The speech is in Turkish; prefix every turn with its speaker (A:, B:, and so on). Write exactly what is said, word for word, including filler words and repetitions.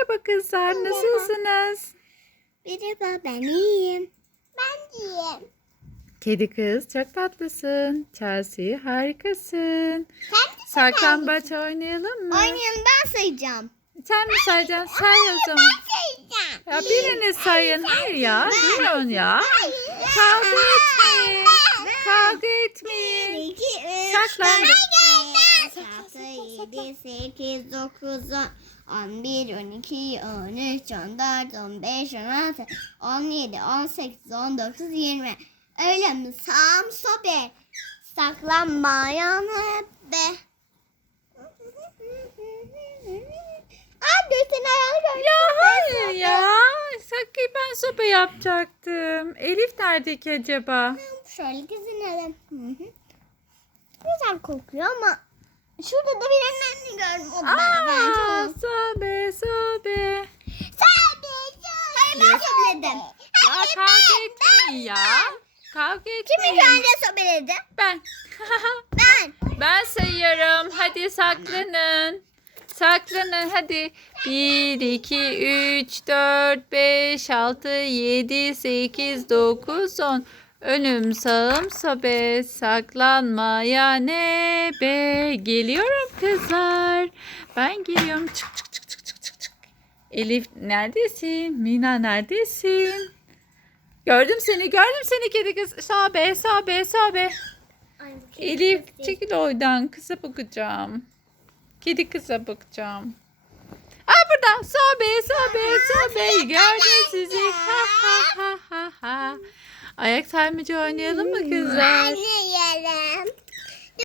A: Merhaba kızlar, nasılsınız?
B: Merhaba, ben iyiyim. Ben iyiyim.
A: Kedi kız çok tatlısın. Chelsea harikasın.
B: Sen de
A: Saklambaç oynayalım mı?
B: oynayalım, ben sayacağım.
A: Sen mi sayacaksın? Say o zaman.
B: Sayacağım.
A: Ya biriniz sayın. Hayır ya. Durun ya. Kavga etmeyin. Kavga etmeyin.
B: iki, üç,
A: Saklan.
B: dört, beş, altı, yedi, sekiz, dokuz, on, on bir, on iki, on üç, on dört, on beş, on altı, on yedi, on sekiz, on dokuz, yirmi. Öyle mi? Sağım sobe. Saklanmayan hep be. Abi sen ayağını
A: Ya hayır ya. Sakın ben sopa yapacaktım. Elif nerede ki acaba?
B: Şöyle gezinelim. Hı hı. Güzel kokuyor ama şurada da birini gördüm. O da ben. Ben
A: Aa,
B: çok...
A: sobe sobe.
B: Sadece. Hayır ben sobeledim.
A: Ya kavga etmeyin ya. Kavga
B: Kim
A: etmeyin.
B: ilk önce sobeledi?
A: Ben.
B: Ben.
A: Ben sayıyorum. Hadi saklanın. Saklanın hadi. bir, iki, üç, dört, beş, altı, yedi, sekiz, dokuz, on. Önüm sağım sobe. Saklanmaya ne be. Geliyorum kızlar. Ben geliyorum. Çık çık çık çık çık çık çık. Elif neredesin? Mina neredesin? Gördüm seni, gördüm seni kedi kız. Sobe, sobe, sobe. Elif çekil oradan, kıza bakacağım. Kedi kıza bakacağım. Aa burada sobe sobe sobe gördüm sizi. Ha ha ha ha ha. Ayak sarmacı oynayalım mı kızlar?
B: Oynayalım.